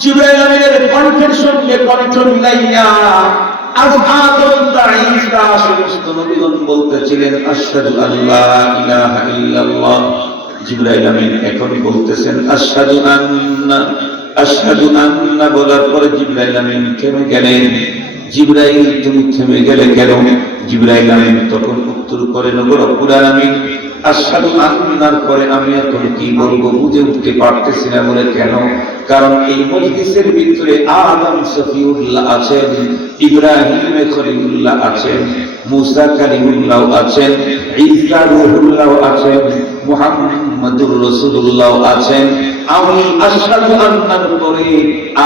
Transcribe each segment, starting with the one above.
জিবরাইল আমিনের কণ্ঠের সঙ্গে কণ্ঠ মিলাইয়া আজ আদম তা ঈসা সমস্ত নবীগণ বলতেছিলেন আশহাদু আল্লা ইলাহা ইল্লাল্লাহ। জিবরাইল আমিন এখন বলতেছেন আশহাদু আন্না বলার পরে জিবরাইল আমিন থেমে গেলেন। জিবরাইল তুমি থেমে গেলে কেন? জিবরাইল আমিন তখন উত্তর করেন ওগো রব্বুল আলামিন, আশহাদু আন্নার পরে আমি এখন কি বলবো বুঝে উঠতে পারতেছি না। বলে কেন? কারণ এই মজলিসের ভিতরে আদম সফিউল্লাহ আছেন, ইব্রাহিম খলিলুল্লাহ আছেন, মুসা কালিমুল্লাহ আছেন, ঈসা রূহুল্লাহ আছেন, মুহাম্মাদুর রাসূলুল্লাহ আছেন। আমি আশহাদু আন্নার পরে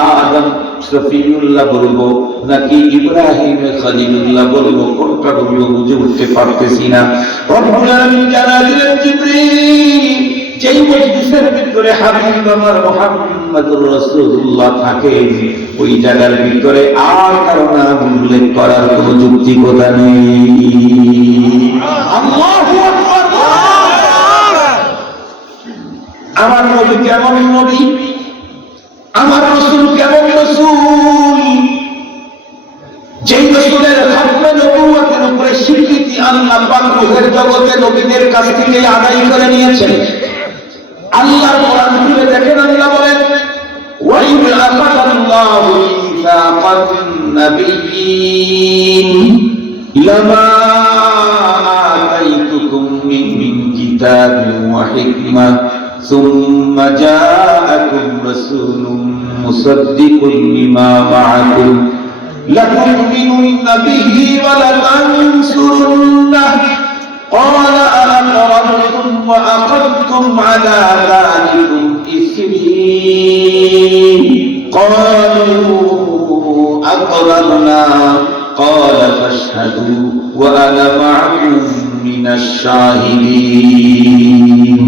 আদম সফিউল্লাহ বলবো নাকি ইব্রাহিম খলিলুল্লাহ বলবো, কোনটা বলবো বুঝে উঠতে পারতেছি না। রব্বুল আলামিন জানা দিলেন জিবরিল, যেই মজলিসের ভিতরে হাবিব আমার মুহাম্মাদুর রাসূলুল্লাহ থাকেন ওই জায়গার ভিতরে আর কারো নাম উল্লেখ করার কোনো যৌক্তিকতা নেই। আল্লাহু আকবার। আমার নবী কেমন নবী, আমার রাসূল কেমন রাসূল, যেই রাসূলের খাতমে নবুয়তের উপরে স্বীকৃতি আল্লাহ পাক রূহের জগতে নবীদের কাছ থেকে আদায় করে নিয়েছেন। আল্লাহর কোরআন খুলে দেখেন, আল্লাহ বলেন ওয়া ইয আখাযাল্লাহু মিসাকান নাবিয়্যিন লামা আতাইতুকুম মিন কিতাবিন ওয়া হিকমা সুম্মা জাআকুম রাসূলুম মুসাদ্দিকুন লিমা মা'আকুম লাতু'মিনুন্না বিহি ওয়া লাতানসুরুন্নাহু قال أأقررتم وأخذتم على ذلكم إثري قالوا أقررنا قال فاشهدوا وأنا معكم من الشاهدين।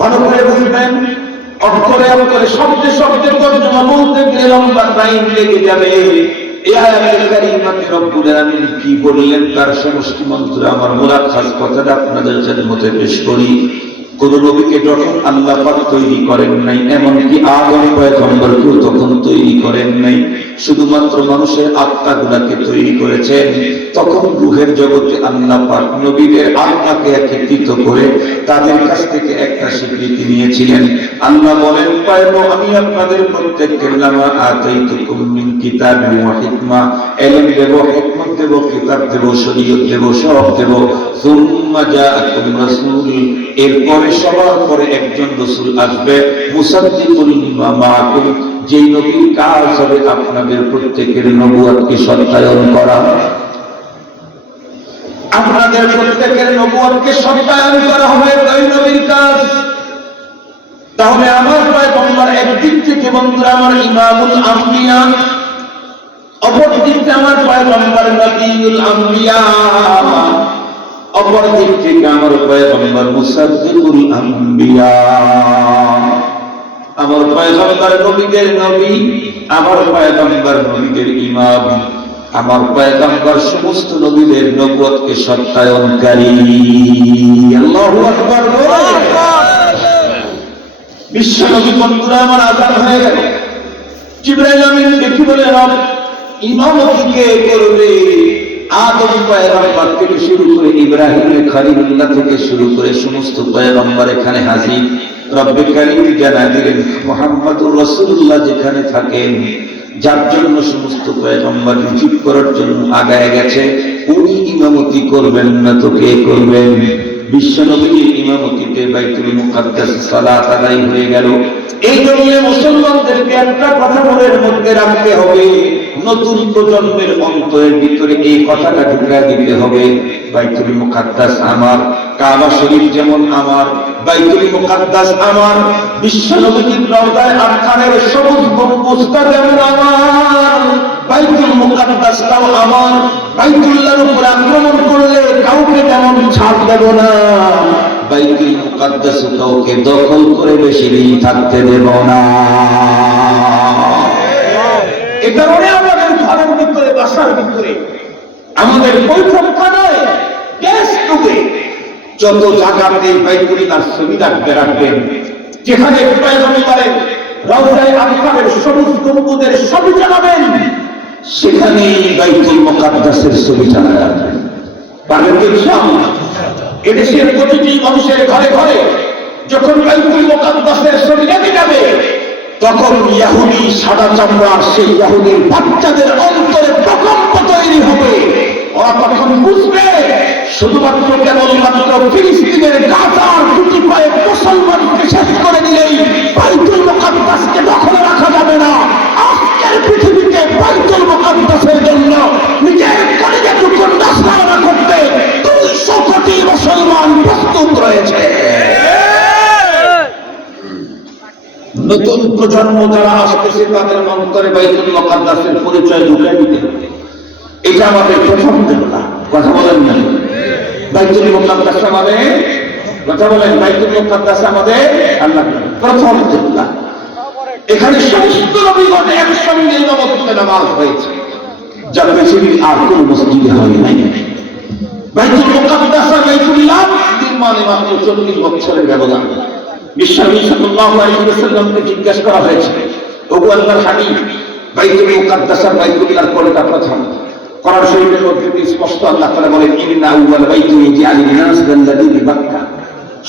ভালো করে বুঝবেন, অক্ষরে অক্ষরে শব্দে শব্দে তর্জমা বলতে গেলে লম্বা টাইম লেগে যাবে। এই আয়াতের কারিমাতে রব্বুল আলামিন কি বললেন তার সমষ্টি মন্ত্র আমার মুলাক্কাস কথাটা আপনাদের মধ্যে পেশ করি। কোন নবীকে যখন আল্লাহ পাক তৈরি করেন নাই, এমনকি আদম পয়গম্বরকেও তখন তৈরি করেন নাই, শুধুমাত্র মানুষের আত্মাগুলোকে তৈরি করেছেন। তখন রূহের জগতে আল্লাহ পাক নবীদের আত্মাকে একত্রিত করে তাদের কাছ থেকে একটা স্বীকৃতি নিয়েছিলেন। আল্লাহ বলেন পায়নো আমি আপনাদের প্রত্যেককে লামা আতাইতুকুম মিন কিতাবিন ওয়া হিকমা, ইলম দেব, হিকমত দেব, কিতাব দেব, শরীয়ত দেব, সব দেব। সুম্মা জাআকুম রাসূল, এরপরে সবার পরে একজন রাসূল আসবে, মুসাদ্দিকুল লিমা মা'আকুম, যেই নবীর কাজ হবে আপনাদের প্রত্যেকের নবুয়তকে সত্যায়ন করা। আপনাদের প্রত্যেকের নবুয়তকে সত্যায়ন করা হবে ওই নবীর কাজ। তাহলে আমার পয়গম্বর একদিক থেকে বন্ধুরা আমার ইমামুল আম্বিয়া, অপর দিক থেকে আমার পয়গম্বর নবিয়ুল আম্বিয়া, অপর দিক থেকে আমার পয়গম্বর মুসাদ্দিকুল আম্বিয়া। আমার পয়গম্বর নবীদের নবী, আমার পয়গম্বর নবীদের ইমাম, আমার পয়গম্বর সমস্ত নবীদের নবুয়তকে সত্যায়নকারী। আল্লাহু আকবার। বিশ্ব নবী বন্ধুরা আমার আযান হয়ে গেল। জিবরাইল আমিন দেখি বলে রব ইমামতি কে করবে? আদম পয়গম্বর থেকে শুরু করে ইব্রাহিম খলিলুল্লাহ থেকে শুরু করে সমস্ত পয়গম্বর এখানে হাজির। রব্বে কারীম জানা দিলেন মুহাম্মাদুর রাসূলুল্লাহ যেখানে থাকেন, যার জন্য সমস্ত পয়গম্বর রিসিভ করার জন্য আগায় গেছে, উনি ইমামতি করবেন না তো কে করবেন? বিশ্ব নবীর ইমামতিতে বাইতুল মুকাদ্দাস সালাত আদায় হয়ে গেল। এই জন্য মুসলমানদেরকে একটা কথা মনের মধ্যে রাখতে হবে, নতুন প্রজন্মের অন্তরের ভিতরে এই কথাটা ঢুকিয়ে দিতে হবে, বাইতুল মুকাদ্দাস আমার, কাবা শরীফ যেমন আমার, বাইতুল মুকাদ্দাস আমার, বিশ্ব নবীর রওজায় আখানের সবুজ গম্বুজটা যেমন আমার, বাইতুল মুকাদ্দাসটাও আমার। বাইতুল্লাহর উপর আক্রমণ করলে কাউকে যেমন ছাড় দেব না, বাইতুল মুকাদ্দাস কাউকে দখল করে বেশি দিন থাকতে দেব না। এ কারণে আমাদের ঘরের ভিতরে, বাসার ভিতরে, আমাদের বৈঠকখানায়, গ্যাসটুবে যত জায়গাতে বাইতুল্লাহর ছবি রাখবেন, যেখানে পয়গম্বরের রওজায়ে আনওয়ারের সবুজ গম্বুজের ছবি টানাবেন, সেখানে বাইতুল মুকাদ্দাসের ছবি টানা যাবে। পারবেন তো ইনশাআল্লাহ? এদেশের প্রতিটি মানুষের ঘরে ঘরে যখন বাইতুল মুকাদ্দাসের ছবি লেগে যাবে, তখন ইহুদি সাদা চামড়ার সেই ইহুদির বাচ্চাদের অন্তরে প্রকম্প তৈরি হবে। ওরা তখন বুঝবে শুধুমাত্র কেবলমাত্র ফিলিস্তিনের গাজার দুটি পায়ে মুসলমানকে শেষ করে দিলেই বাইতুল মুকাদ্দাসকে দখলে রাখা যাবে না। আজকের পৃথিবীতে বাইতুল মুকাদ্দাসের জন্য নিজের কলিজাটুকু নজরানা করতে 200 কোটি মুসলমান প্রস্তুত রয়েছে। নতুন প্রজন্ম যারা আসতেছে তাদের অন্তরে বাইতুল মুকাদ্দাসের পরিচয় ঢুকিয়ে দিতে হবে। এটা আমাদের প্রথম যোদ্ধা। কথা বলেন না? বাইতুল মুকাদ্দাস আমাদের, কথা বলেন, বাইতুল মুকাদ্দাস আমাদের আল্লাহ প্রথম যোদ্ধা। এখানে সমস্ত নবীগণ একসঙ্গে ইমামতে নামাজ হয়েছে, যা পৃথিবীর আর কোন মসজিদে হয় নাই। বাইতুল মুকাদ্দাস আর বাইতুল্লাহ নির্মাণে মাত্র 40 বছরের ব্যবধান। বিশ্বনবী সাল্লাল্লাহু আলাইহি ওয়াসাল্লামকে জিজ্ঞাসা করা হয়েছে, ওগো আল্লাহর হাবিব, বাইতুল মুকাদ্দাস আর বাইতুল্লাহর কোনটা প্রথম? কোরআন শরীফের মধ্যে স্পষ্ট আল্লাহ তাআলা বলেন, ইন্না আউয়াল বাইতি উযিআ লিন-নাস লাল্লাযী বিবাক্কা,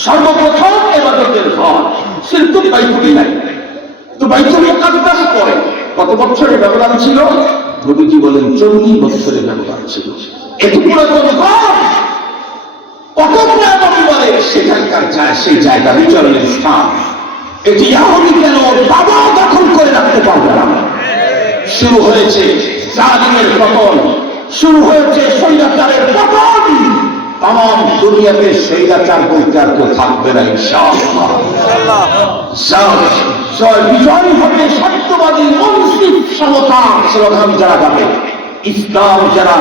সর্বপ্রথম ইবাদতের ঘর শিরক বাইতুল্লাহ। তো বাইতুল মুকাদ্দাস পরে কত বছরের ব্যবধান ছিল? নবীজি বলেন 40 বছরের ব্যবধান ছিল। এত পুরাতন ঘর, কত পুরাতন বলে সেখানকার সেই জায়গা বিচরণের স্থান। এটি ইহুদি কেন বাবা দখল করে রাখতে পারবে না? শুরু হয়েছে জালিমের পতন, শুরু হয়েছে স্বৈরাচারের পতন। তাম দুনিয়াতে স্বৈরাচার বলতে আর কেউ থাকবে না ইনশাআল্লাহ। বিজয় হবে সত্যবাদী মুনসিফ সমতা স্লোগান যারা গাবে, ইসলাম যারা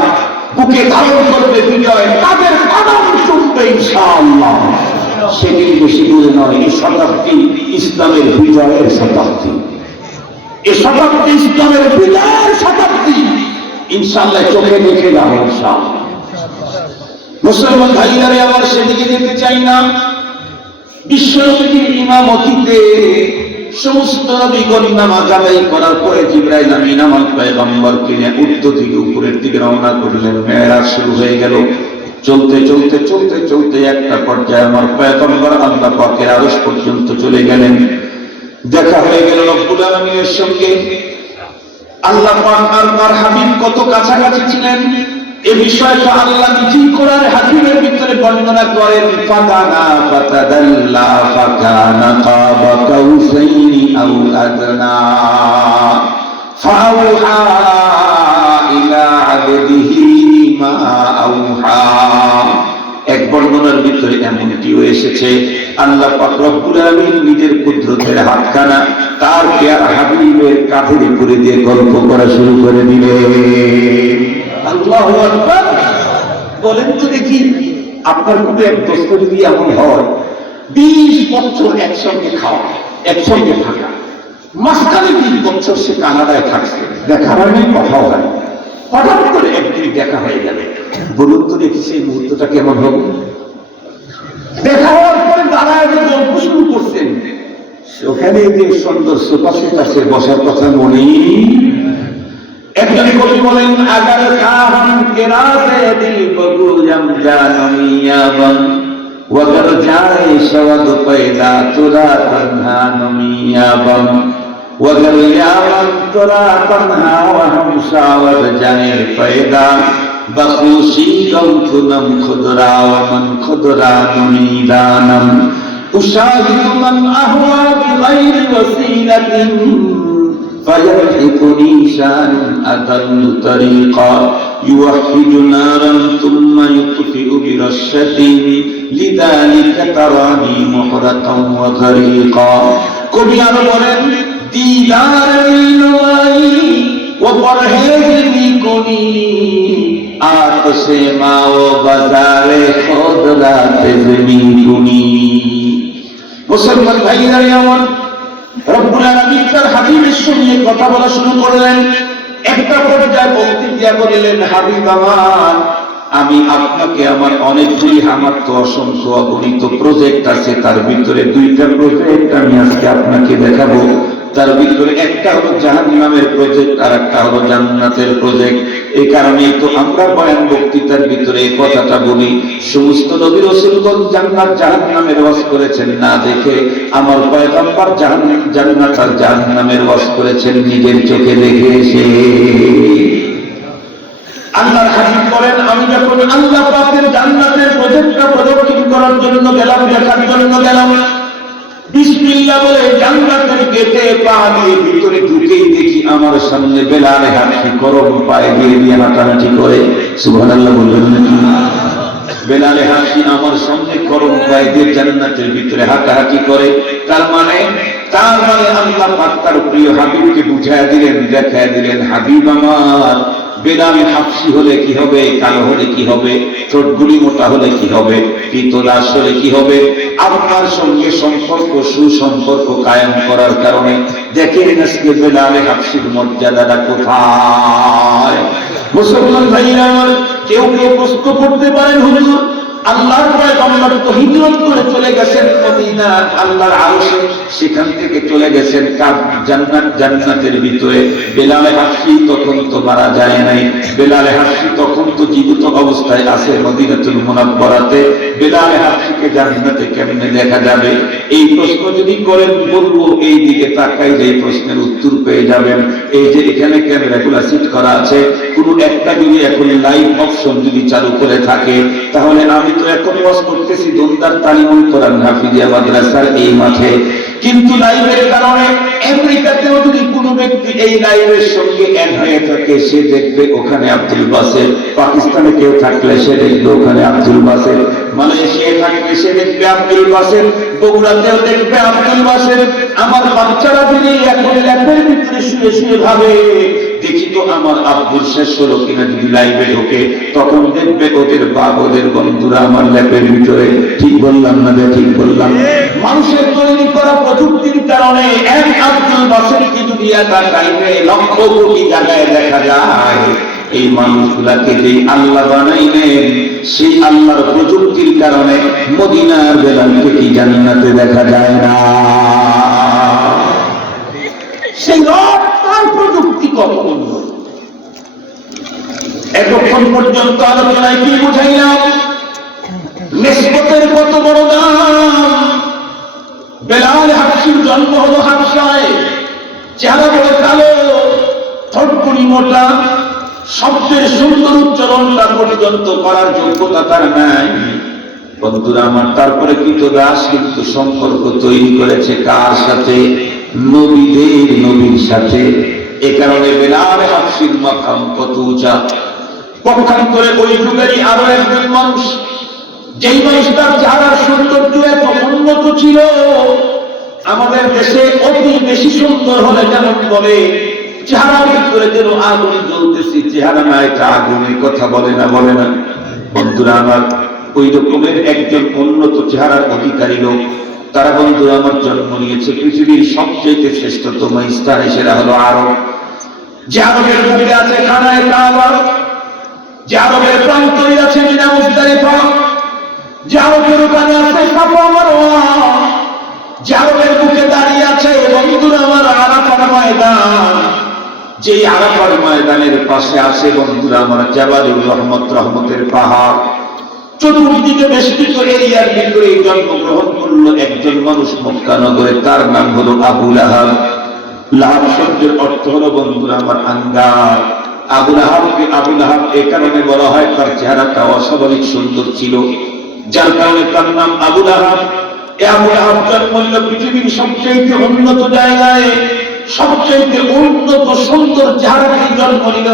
বুকে ধারণ করবে বিজয়, তাদের কদম শুনবে ইনশাআল্লাহ। সেদিন বেশি দূরে নয়, এই শতাব্দী ইসলামের বিজয়ের শতাব্দী, এই শতাব্দী ইসলামের বিজয়ের শতাব্দী। ইনশাআল্লাহ চোখে দেখে যাবে ইনশাআল্লাহ। মুসলমান ভাইরারে আবার সেদিকে যেতে চাই না। বিশ্বনবীর ইমামতিতে সমস্ত নবীগণ নামাজ আদায় করার পরে জিবরাইল আমিন আমার পয়গম্বরকে নিয়ে উত্তর দিকে উপরের দিকে রওনা করলেন। মেরাজ শুরু হয়ে গেল। চলতে চলতে চলতে চলতে একটা পর্যায়ে আমার পয়গম্বর আল্লাহ পাকের আরশ পর্যন্ত চলে গেলেন। দেখা হয়ে গেল রব্বুল আলামিনের সঙ্গে। আল্লাহ পাক আর তার হাবিব কত কাছাকাছি ছিলেন এই বিষয়টা আল্লাহ নিজেই কোরআন হাকিমের ভিতরে বর্ণনা করেন। ফাতানা ফাতাদাল্লা ফাকানা কাবা কাউসাইনি আও আদনা ফাআউহা ইলা আবদিহি মা আউহা। এক বর্ণনার ভিতরে এমনটিও এসেছে, আল্লাহ পাক রব্বুল আলামিন নিজের কুদরতের হাতখানা তার পেয়ারা হাবিবের কাঁধের উপরে দিয়ে গল্প করা শুরু করে দিলেন। আল্লাহু আকবার। বলেন তো দেখি, আপনার কোনো এক দোস্ত যদি এমন হয় 20 বছর একসঙ্গে খাওয়া, একসঙ্গে থাকা, মাঝখানে 20 বছর সে কানাডায় থাকছে, দেখা হয়নি, কথাও হয়, হঠাৎ করে একদিন দেখা হয়ে গেলে, বলুন তো দেখি সেই মুহূর্তটা কেমন হবে? দেখা হওয়ার পরে দাঁড়ায় যে গল্প শুরু করছেন, ওখানে যে সুন্দর সোফাসেট আছে, বসার কথা মনেই। একজন কবি বলেন, আগার কাহাম কেরাতে দিল বগু জামজানিয়াবন ওয়াগার জায়ে শাওয়াদ পয়দা তুরা তনহা নমিয়াবন ওয়াগার ইয়াবন তুরা তনহা ওয়া হাম শাওয়াদ জায়ে পয়দা বখুশি কম তুনম খুদরা ওয়া মান খুদরা নমিদানম উশাহিদু মান আহওয়া বিগাইরি ওয়াসিলাতিন فيلحقني شان أضل طريقا يوحد نارا ثم يطفئ برشة لذلك تراني محرقا وغريقا কবি আরো বলেন, দিদার নওয়াই ও পরহেজ নিকুনি আতশে মা ও বাজারে খোদরা তেজনি কুনি। মুসলমান ভাইরা আমার রব্বুল আলামিন তার হাবিবের সঙ্গে কথা বলা শুরু করলেন। একটা পর্যায়ে বলতে গিয়ে বললেন, হাবিব আমার, আমি আপনাকে আমার অনেকগুলি, আমার তো অসংখ্য অগণিত প্রজেক্ট আছে, তার ভিতরে 2টা প্রজেক্ট আমি আজকে আপনাকে দেখাবো। তার ভিতরে একটা হলো জাহান্নামের প্রজেক্ট আর একটা হলো জান্নাতের প্রজেক্ট। এই কারণেই তো আমরা বয়ান বক্তৃতার ভিতরে এই কথাটা বলি, সমস্ত নবী রাসূলগণ জান্নাত জাহান্নামের ওয়াজ করেছেন না দেখে, আমার পয়গম্বর জান্নাত আর জাহান্নামের ওয়াজ করেছেন নিজের চোখে দেখে এসে। আল্লাহর হাবিব বলেন, আমি যখন আল্লাহ পাকের জান্নাতের প্রজেক্টটা প্রদর্শন করার জন্য গেলাম, দেখার জন্য গেলাম, বিসমিল্লাহ বলে জান্নাতের গেটে পা দিয়ে ভিতরে ঢুকেই দেখি আমার সামনে বেলাল হাঁটি গরম পায়ে দিয়ে হাঁটাহাঁটি করে। সুবহানাল্লাহ বলবেন নাকি? বেলাল হাঁটি আমার সামনে গরম পায়ে দিয়ে জান্নাতের ভিতরে হাঁটাহাঁটি করে। তার মানে আল্লাহ পাক তার প্রিয় হাবিবকে বুঝায়া দিলেন, দেখায়া দিলেন, হাবিব আমার বেলাল হাবশি হলে কি হবে, কালো হলে কি হবে, ঠোঁটগুলি মোটা হলে কি হবে, পিতলাশ হলে কি হবে, আপনার সঙ্গে সম্পর্ক সুসম্পর্ক কায়েম করার কারণে দেখেন আজকে বেলাল হাবশির মর্যাদাটা কোথায়। মুসলমান ভাইরা আমার, কেউ কেউ প্রশ্ন করতে পারেন, হুজুর আল্লাহর পয়গম্বর তো হিজরত করে চলে গেছেন মদিনা আল্লাহর আরশে, সেখান থেকে চলে গেছেন জান্নাতের ভিতরে, বেলাল হাবশি তখন তো মারা যায় নাই, বেলাল হাবশি তখন তো জীবিত অবস্থায় আছে মদিনাতুল মুনাওয়ারাতে, বেলাল হাবশিকে জান্নাতে কেমনে দেখা যাবে? এই প্রশ্ন যদি করেন, বলবো এই দিকে তাকাই যে প্রশ্নের উত্তর পেয়ে যাবেন। এই যে এখানে ক্যামেরাগুলো সেট করা আছে, কোন একটা যদি এখন লাইভ অপশন যদি চালু করে থাকে, তাহলে আমি তো এখন ওয়াজ করতেছি দোনদার তালিমুল কোরআন হাফিজিয়া মাদ্রাসার এই মাঠে, কিন্তু লাইভের কারণে আমেরিকাতেও যদি কোনো ব্যক্তি এই লাইভের সঙ্গে অ্যাড হয়ে থাকে, সে দেখবে ওখানে আব্দুল বাসের, পাকিস্তানে কেউ থাকলে সে দেখবে ওখানে আব্দুল বাসের, মালয়েশিয়ায় থাকলে সে দেখবে আব্দুল বাসের, বগুড়াতেও দেখবে আব্দুল বাসের। আমার বাচ্চারা যদি এখন ল্যাপের ভিতরে শুয়ে শুয়ে ভাবে, দেখি তো আমার আব্দুল শেষ হলো কিনা, যদি লাইভে ঢোকে তখন দেখবে ওদের বাপ ওদের বন্ধুরা আমার ল্যাপের ভিতরে। ঠিক বললাম না? ঠিক বললাম। মানুষের তৈরি করা প্রযুক্তির কারণে এক আব্দুল বাসেরকে যদি একটা টাইমে লক্ষ কোটি জায়গায় দেখা যায়, এই মানুষগুলাকে যে আল্লাহ বানাইলেন, সেই আল্লাহর প্রযুক্তির কারণে মদিনার বেলালকে কি জান্নাতে দেখা যায় না? সেই তার প্রযুক্তি কত উন্নত। এতক্ষণ পর্যন্ত আলোচনায় কি বুঝাইলাম? নিসবতের কত বড় দাম। বেলাল হাবশির জন্ম হলো হাবশায়, চেহারা বড় কালো, ঠোঁটগুলি মোটা, শব্দের সুন্দর উচ্চারণটা পর্যন্ত করার যোগ্যতা তার নাই। বন্ধুরা আমার, তারপরে কৃতদাস কিন্তু সম্পর্ক তৈরি করেছে কার সাথে? নবীর সাথে। এ কারণে বেলাল হাবশির মাকাম কত উঁচা। পক্ষান্তরে ওই যুগেরই আরো একজন মানুষ, যেই মানুষটার চেহারার সৌন্দর্য এত উন্নত ছিল, আমাদের দেশে অতি বেশি সুন্দর হলে যেমন বলে চেহারার ভিতরে যেন আগুন জ্বলতেছে, চেহারা না এটা আগুনের কথা বলে না? বন্ধুরা আমার, ওই রকমের একজন উন্নত চেহারার অধিকারী লোক, তারা বন্ধুরা আমার জন্ম নিয়েছে পৃথিবীর সবচেয়ে শ্রেষ্ঠতম স্থানে, সেটা হলো আরব। যে আরবের বুকে আছে খানায়ে কাবা, যে আরবের প্রান্তরে আছে মিনা মুজদালিফা, যে আরবের ওখানে আছে সাফা মারওয়া, যে আরবের বুকে দাঁড়িয়ে আছে বন্ধুরা আমার আরাফার ময়দান, যে আরাফার ময়দানের পাশে আছে বন্ধুরা আমার জাবালুর রহমত, রহমতের পাহাড়। চতুর্দিকে বেষ্টিত এরিয়ার ভিতরে জন্মগ্রহণ করলো একজন মানুষ মক্কা নগরে, তার নাম হলো আবু লাহাব। লাহাব শব্দের অর্থ হলো বন্ধুরা আমার আঙ্গার। আবু লাহাব এই কারণে বলা হয় তার চেহারাটা অস্বাভাবিক সুন্দর ছিল, যার কারণে তার নাম আবু লাহাব। আবু লাহাব জন্ম নিল পৃথিবীর সবচেয়ে উন্নত জায়গায়, সবচেয়ে উন্নত সুন্দর চেহারাকে জন্ম নিল।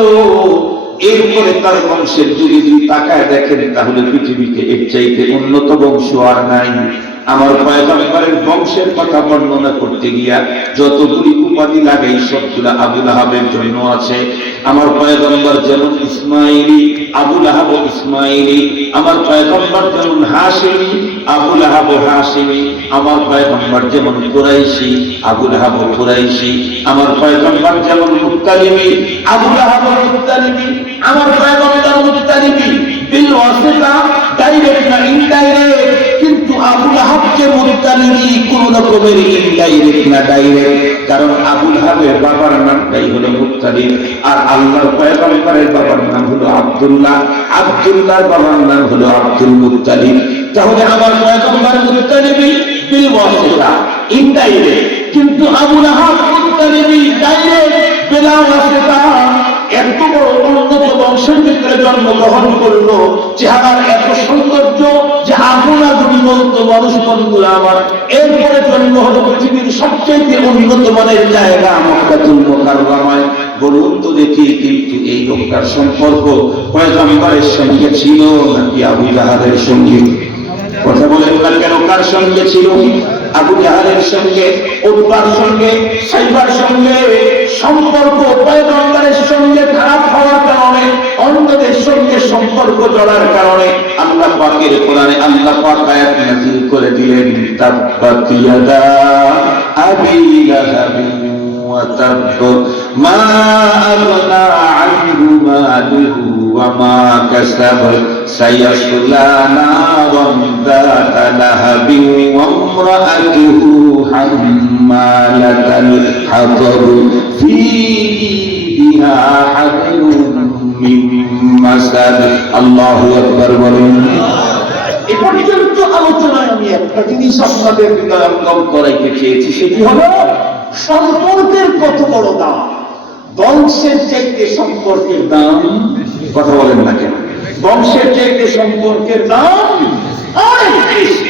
এরপরে তার বংশের যদি তাকায় দেখেন, তাহলে পৃথিবীতে এর চাইতে উন্নত বংশ আর নাই। আমার পয়গম্বরের বংশের কথা বর্ণনা করতে গিয়া যতগুলি উপাধি লাগে সবগুলা আবু লাহাবের জন্য আছে। আমার পয়গম্বর যেমন ইসমাইলি, আবু লাহাব ইসমাইলি। আমার পয়গম্বর যেমন হাশিমি, আবু লাহাব হাশিমি। আমার পয়গম্বর যেমন কুরাইশি, আবু লাহাব কুরাইশি। আমার পয়গম্বর যেমন মুত্তালিবি, আবু লাহাব মুত্তালিবি। আমার পয়গম্বর মুত্তালিবি, বিল ওয়াসিতা, ডাইরেক্ট না ইনডাইরেক্ট। কিন্তু আবু লাহাবকে মুত্তালিবি কোন রকমের ইনডাইরেক্ট না ডাইরেক্ট, কারণ আবু লাহাবের বাবার নামটাই হলো মুত্তালিব, আর আল্লাহর পয়গম্বরের বাবার নাম হলো আব্দুল্লাহ, আব্দুল্লাহর বাবার নাম হলো আব্দুল মুত্তালিব। তাহলে আমার পয়গম্বর মুত্তালিবি বিল ওয়াসিতা, ইনডাইরেক্ট, কিন্তু আবু লাহাব মুত্তালিবি ডাইরেক্ট বিলা ওয়াসিতা। এত বড় উন্নত বংশের ভিতরে জন্মগ্রহণ করলো, চেহারার এত সৌন্দর্য যে আপনারা যদি বলতো মানুষ বন্ধুরা আমার, এরপরে জন্ম হলো পৃথিবীর সবচেয়ে উন্নত মানের জায়গা মক্কাতুল মুকাররমায়। বলুন তো দেখি, কিন্তু এই লোকটার সম্পর্ক পয়গম্বরের সঙ্গে ছিল নাকি আবু জাহালের সঙ্গে? কথা বলেন না কেন? কার সঙ্গে ছিল? আবু জাহালের সঙ্গে, উতবার সঙ্গে, সাইবার সঙ্গে। সম্পর্ক পয়গম্বরের সঙ্গে খারাপ হওয়ার কারণে, অন্যদের সঙ্গে সম্পর্ক জড়ার কারণে আল্লাহ পাকের কোরআনে আল্লাহ পাক আয়াত নাযিল করে দিলেন, তাব্বাত ইয়াদা আবি লাহাবিন ওয়া তাব মা আগনা আনহু মালুহু ওয়া মা কাসাব সায়াসলা নারান যাতা লাহাবিন ওয়া ইমরাআতুহু হাম্মালাতাল হাতাব ফি ইদিহা হাবলুম মিন মাসাদ। আল্লাহু আকবার বলেন। এ পর্যন্ত আলোচনায় আমি একটা জিনিস আপনাদের বিতরণ করাইতে চেয়েছি, সেটি হলো সম্পর্কের কত বড় দাম। বংশের চাইতে সম্পর্কের দাম, কথা বলেন না কেন? বংশের চাইতে সম্পর্কের দাম অনেক বেশি।